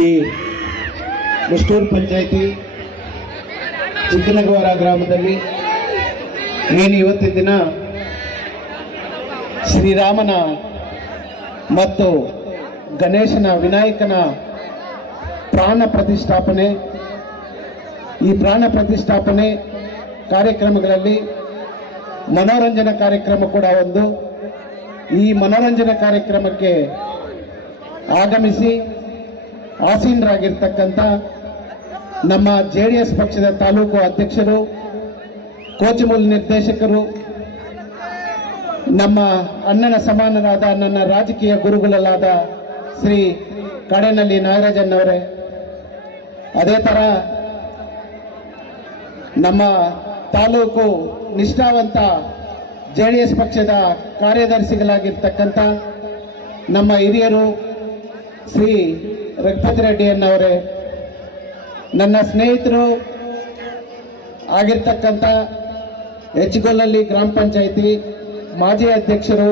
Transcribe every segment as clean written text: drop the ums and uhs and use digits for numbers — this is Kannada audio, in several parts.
ಈ ಮುಷ್ಟೂರು ಪಂಚಾಯಿತಿ ಚಿಕ್ಕನಗವಾರ ಗ್ರಾಮದಲ್ಲಿ ಏನು ಇವತ್ತಿನ ದಿನ ಶ್ರೀರಾಮನ ಮತ್ತು ಗಣೇಶನ ವಿನಾಯಕನ ಪ್ರಾಣ ಪ್ರತಿಷ್ಠಾಪನೆ, ಈ ಪ್ರಾಣ ಪ್ರತಿಷ್ಠಾಪನೆ ಕಾರ್ಯಕ್ರಮಗಳಲ್ಲಿ ಮನೋರಂಜನಾ ಕಾರ್ಯಕ್ರಮ ಕೂಡ ಒಂದು. ಈ ಮನೋರಂಜನಾ ಕಾರ್ಯಕ್ರಮಕ್ಕೆ ಆಗಮಿಸಿ ಆಸೀನರಾಗಿರ್ತಕ್ಕಂಥ ನಮ್ಮ JDS ಪಕ್ಷದ ತಾಲೂಕು ಅಧ್ಯಕ್ಷರು, ಕೋಚಮೂಲ ನಿರ್ದೇಶಕರು, ನಮ್ಮ ಅಣ್ಣನ ಸಮಾನರಾದ ನನ್ನ ರಾಜಕೀಯ ಗುರುಗಳಾದ ಶ್ರೀ ಕಡೇನಳ್ಳಿ ನಾಗರಾಜಣ್ಣವರೇ, ಅದೇ ಥರ ನಮ್ಮ ತಾಲೂಕು ನಿಷ್ಠಾವಂತ JDS ಪಕ್ಷದ ಕಾರ್ಯದರ್ಶಿಗಳಾಗಿರ್ತಕ್ಕಂಥ ನಮ್ಮ ಹಿರಿಯರು ಶ್ರೀ ರಘುಪತಿ ರೆಡ್ಡಿ ಅಣ್ಣವರೇ, ನನ್ನ ಸ್ನೇಹಿತರು ಆಗಿರ್ತಕ್ಕಂಥ ಹೆಚ್ಗೊಲ್ಲಲ್ಲಿ ಗ್ರಾಮ ಪಂಚಾಯಿತಿ ಮಾಜಿ ಅಧ್ಯಕ್ಷರು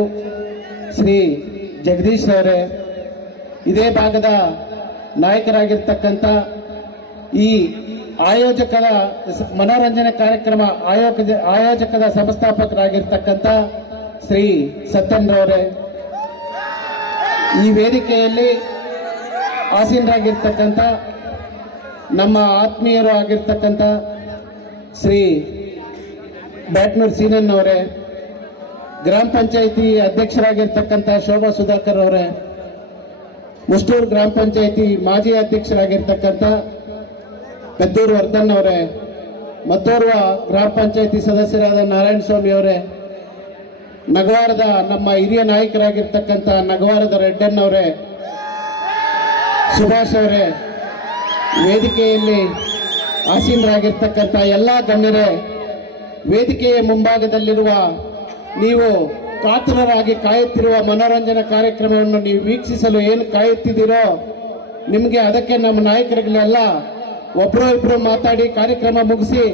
ಶ್ರೀ ಜಗದೀಶ್ ಅವರೇ, ಇದೇ ಭಾಗದ ನಾಯಕರಾಗಿರ್ತಕ್ಕಂಥ ಈ ಆಯೋಜಕರ ಮನೋರಂಜನೆ ಕಾರ್ಯಕ್ರಮ ಆಯೋಜಕದ ಸಂಸ್ಥಾಪಕರಾಗಿರ್ತಕ್ಕಂಥ ಶ್ರೀ ಸತ್ಯನ್ರವರೇ, ಈ ವೇದಿಕೆಯಲ್ಲಿ ಆಸೀನರಾಗಿರ್ತಕ್ಕಂಥ ನಮ್ಮ ಆತ್ಮೀಯರು ಆಗಿರ್ತಕ್ಕಂಥ ಶ್ರೀ ಬ್ಯಾಟ್ನೂರ್ ಸೀನಣ್ಣವರೇ, ಗ್ರಾಮ ಪಂಚಾಯಿತಿ ಅಧ್ಯಕ್ಷರಾಗಿರ್ತಕ್ಕಂಥ ಶೋಭಾ ಸುಧಾಕರ್ ಅವರೇ, ಮುಷ್ಟೂರು ಗ್ರಾಮ ಪಂಚಾಯಿತಿ ಮಾಜಿ ಅಧ್ಯಕ್ಷರಾಗಿರ್ತಕ್ಕಂಥ ಪೆದ್ದೂರು ವರ್ಧನ್ ಅವರೇ, ಮತ್ತೋರ್ವ ಗ್ರಾಮ ಪಂಚಾಯಿತಿ ಸದಸ್ಯರಾದ ನಾರಾಯಣ ಸ್ವಾಮಿ ಅವರೇ, ನಗವಾರದ ನಮ್ಮ ಹಿರಿಯ ನಾಯಕರಾಗಿರ್ತಕ್ಕಂಥ ನಗವಾರದ ರೆಡ್ಡಣ್ಣವರೇ, ಸುಭಾಷ್ ಅವರೇ, ವೇದಿಕೆಯಲ್ಲಿ ಆಸೀನರಾಗಿರ್ತಕ್ಕಂಥ ಎಲ್ಲ ಗಣ್ಯರೇ, ವೇದಿಕೆಯ ಮುಂಭಾಗದಲ್ಲಿರುವ ನೀವು ಕಾತರರಾಗಿ ಕಾಯುತ್ತಿರುವ ಮನೋರಂಜನಾ ಕಾರ್ಯಕ್ರಮವನ್ನು ನೀವು ವೀಕ್ಷಿಸಲು ಏನು ಕಾಯುತ್ತಿದ್ದೀರೋ ನಿಮಗೆ ಅದಕ್ಕೆ ನಮ್ಮ ನಾಯಕರುಗಳೆಲ್ಲ ಒಬ್ಬರು ಇಬ್ಬರು ಮಾತಾಡಿ ಕಾರ್ಯಕ್ರಮ ಮುಗಿಸಿ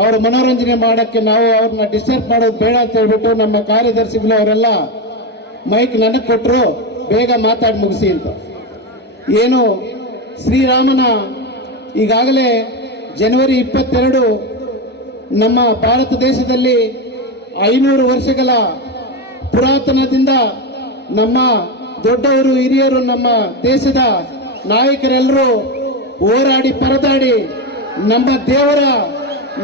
ಅವರು ಮನೋರಂಜನೆ ಮಾಡೋಕ್ಕೆ ನಾವು ಅವ್ರನ್ನ ಡಿಸ್ಟರ್ಬ್ ಮಾಡೋದು ಬೇಡ ಅಂತ ಹೇಳ್ಬಿಟ್ಟು ನಮ್ಮ ಕಾರ್ಯದರ್ಶಿಗಳು ಅವರೆಲ್ಲ ಮೈಕ್ ನನಗೆ ಕೊಟ್ಟರು, ಬೇಗ ಮಾತಾಡಿ ಮುಗಿಸಿ ಅಂತ. ಏನು ಶ್ರೀರಾಮನ ಈಗಾಗಲೇ ಜನವರಿ 22 ನಮ್ಮ ಭಾರತ ದೇಶದಲ್ಲಿ 500 ವರ್ಷಗಳ ಪುರಾತನದಿಂದ ನಮ್ಮ ದೊಡ್ಡವರು ಹಿರಿಯರು ನಮ್ಮ ದೇಶದ ನಾಯಕರೆಲ್ಲರೂ ಹೋರಾಡಿ ಪರದಾಡಿ ನಮ್ಮ ದೇವರ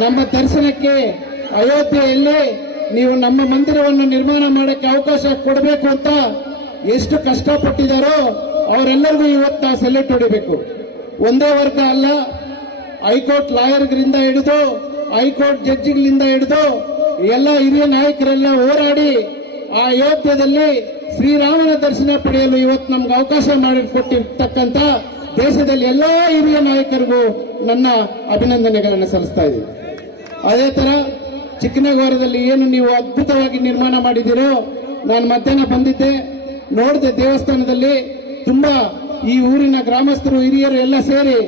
ನಮ್ಮ ದರ್ಶನಕ್ಕೆ ಅಯೋಧ್ಯೆಯಲ್ಲಿ ನೀವು ನಮ್ಮ ಮಂದಿರವನ್ನು ನಿರ್ಮಾಣ ಮಾಡೋಕ್ಕೆ ಅವಕಾಶ ಕೊಡಬೇಕು ಅಂತ ಎಷ್ಟು ಕಷ್ಟಪಟ್ಟಿದ್ದಾರೋ ಅವರೆಲ್ಲರಿಗೂ ಇವತ್ತು ನಾವು ಸೆಲ್ಯೂಟ್ ಹೊಡಿಬೇಕು. ಒಂದೇ ವರ್ಗ ಅಲ್ಲ, ಹೈಕೋರ್ಟ್ ಲಾಯರ್ಗಳಿಂದ ಹಿಡಿದು ಹೈಕೋರ್ಟ್ ಜಡ್ಜಿಗಳಿಂದ ಹಿಡಿದು ಎಲ್ಲ ಹಿರಿಯ ನಾಯಕರೆಲ್ಲ ಹೋರಾಡಿ ಆ ಅಯೋಧ್ಯೆಯಲ್ಲಿ ಶ್ರೀರಾಮನ ದರ್ಶನ ಪಡೆಯಲು ಇವತ್ತು ನಮ್ಗೆ ಅವಕಾಶ ಮಾಡಿಕೊಟ್ಟಿರ್ತಕ್ಕಂಥ ದೇಶದಲ್ಲಿ ಎಲ್ಲ ಹಿರಿಯ ನಾಯಕರಿಗೂ ನನ್ನ ಅಭಿನಂದನೆಗಳನ್ನು ಸಲ್ಲಿಸ್ತಾ ಇದ್ದೀನಿ. ಅದೇ ತರ ಚಿಕ್ಕನಗವಾರದಲ್ಲಿ ಏನು ನೀವು ಅದ್ಭುತವಾಗಿ ನಿರ್ಮಾಣ ಮಾಡಿದ್ದೀರೋ, ನಾನು ಮಧ್ಯಾಹ್ನ ಬಂದಿದ್ದೆ, ನೋಡಿದೆ ದೇವಸ್ಥಾನದಲ್ಲಿ ತುಂಬಾ ಈ ಊರಿನ ಗ್ರಾಮಸ್ಥರು ಹಿರಿಯರು ಎಲ್ಲ ಸೇರಿ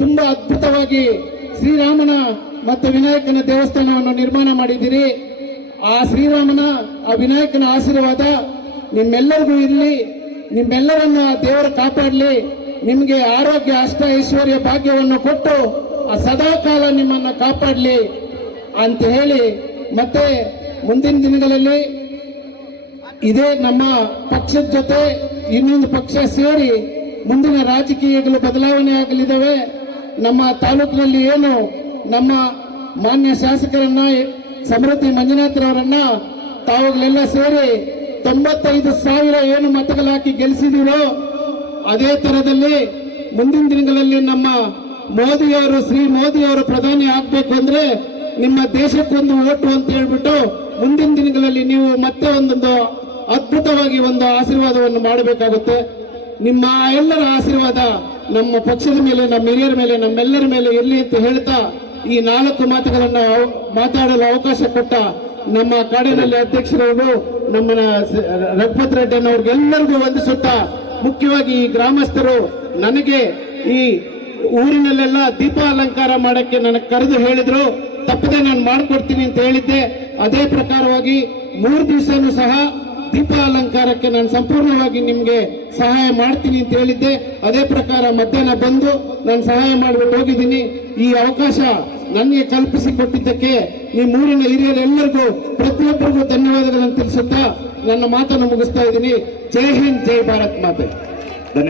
ತುಂಬಾ ಅದ್ಭುತವಾಗಿ ಶ್ರೀರಾಮನ ಮತ್ತು ವಿನಾಯಕನ ದೇವಸ್ಥಾನವನ್ನು ನಿರ್ಮಾಣ ಮಾಡಿದ್ದೀರಿ. ಆ ಶ್ರೀರಾಮನ ಆ ವಿನಾಯಕನ ಆಶೀರ್ವಾದ ನಿಮ್ಮೆಲ್ಲರಿಗೂ ಇರಲಿ, ನಿಮ್ಮೆಲ್ಲರನ್ನು ಆ ದೇವರು ಕಾಪಾಡಲಿ, ನಿಮಗೆ ಆರೋಗ್ಯ ಅಷ್ಟ ಐಶ್ವರ್ಯ ಭಾಗ್ಯವನ್ನು ಕೊಟ್ಟು ಆ ಸದಾಕಾಲ ನಿಮ್ಮನ್ನು ಕಾಪಾಡಲಿ ಅಂತ ಹೇಳಿ, ಮತ್ತೆ ಮುಂದಿನ ದಿನಗಳಲ್ಲಿ ಇದೇ ನಮ್ಮ ಪಕ್ಷದ ಜೊತೆ ಇನ್ನೊಂದು ಪಕ್ಷ ಸೇರಿ ಮುಂದಿನ ರಾಜಕೀಯಗಳು ಬದಲಾವಣೆ ಆಗಲಿದ್ದಾವೆ. ನಮ್ಮ ತಾಲೂಕಿನಲ್ಲಿ ಏನು ನಮ್ಮ ಮಾನ್ಯ ಶಾಸಕರನ್ನ ಸಮೃದ್ಧಿ ಮಂಜುನಾಥರವರನ್ನ ತಾವುಗಳೆಲ್ಲ ಸೇರಿ 95,000 ಏನು ಮತಗಳು ಹಾಕಿ ಗೆಲ್ಲಿಸಿದೀರೋ ಅದೇ ತರದಲ್ಲಿ ಮುಂದಿನ ದಿನಗಳಲ್ಲಿ ನಮ್ಮ ಮೋದಿಯವರು ಶ್ರೀ ಮೋದಿಯವರು ಪ್ರಧಾನಿ ಆಗ್ಬೇಕು ಅಂದ್ರೆ ನಿಮ್ಮ ದೇಶಕ್ಕೊಂದು ಓಟು ಅಂತ ಹೇಳ್ಬಿಟ್ಟು ಮುಂದಿನ ದಿನಗಳಲ್ಲಿ ನೀವು ಮತ್ತೆ ಒಂದೊಂದು ಅದ್ಭುತವಾಗಿ ಒಂದು ಆಶೀರ್ವಾದವನ್ನು ಮಾಡಬೇಕಾಗುತ್ತೆ. ನಿಮ್ಮ ಎಲ್ಲರ ಆಶೀರ್ವಾದ ನಮ್ಮ ಪಕ್ಷದ ಮೇಲೆ, ನಮ್ಮ ಹಿರಿಯರ ಮೇಲೆ, ನಮ್ಮೆಲ್ಲರ ಮೇಲೆ ಇರಲಿ ಅಂತ ಹೇಳ್ತಾ ಈ 4 ಮಾತುಗಳನ್ನು ಮಾತಾಡಲು ಅವಕಾಶ ಕೊಟ್ಟ ನಮ್ಮ ಕಾಡಿನಲ್ಲಿ ಅಧ್ಯಕ್ಷರವರು ನಮ್ಮ ರಘುಪತಿ ರೆಡ್ಡಿ ಅವ್ರಿಗೆಲ್ಲರಿಗೂ ವಂದಿಸುತ್ತಾ, ಮುಖ್ಯವಾಗಿ ಈ ಗ್ರಾಮಸ್ಥರು ನನಗೆ ಈ ಊರಿನಲ್ಲೆಲ್ಲ ದೀಪ ಅಲಂಕಾರ ಮಾಡಕ್ಕೆ ನನಗೆ ಕರೆದು ಹೇಳಿದ್ರು, ತಪ್ಪದೆ ನಾನು ಮಾಡಿಕೊಡ್ತೀನಿ ಅಂತ ಹೇಳಿದ್ದೆ. ಅದೇ ಪ್ರಕಾರವಾಗಿ 3 ದಿವಸನೂ ಸಹ ದೀಪ ಅಲಂಕಾರಕ್ಕೆ ನಾನು ಸಂಪೂರ್ಣವಾಗಿ ನಿಮಗೆ ಸಹಾಯ ಮಾಡ್ತೀನಿ ಅಂತ ಹೇಳಿದ್ದೆ. ಅದೇ ಪ್ರಕಾರ ಮಧ್ಯಾಹ್ನ ಬಂದು ನಾನು ಸಹಾಯ ಮಾಡಿಬಿಟ್ಟು ಹೋಗಿದ್ದೀನಿ. ಈ ಅವಕಾಶ ನನಗೆ ಕಲ್ಪಿಸಿಕೊಟ್ಟಿದ್ದಕ್ಕೆ ನಿಮ್ಮ ಊರಿನ ಹಿರಿಯರೆಲ್ಲರಿಗೂ ಪ್ರತಿಯೊಬ್ಬರಿಗೂ ಧನ್ಯವಾದಗಳನ್ನು ತಿಳಿಸುತ್ತಾ ನನ್ನ ಮಾತನ್ನು ಮುಗಿಸ್ತಾ ಇದ್ದೀನಿ. ಜೈ ಹಿಂದ್, ಜೈ ಭಾರತ್ ಮಾತೆ.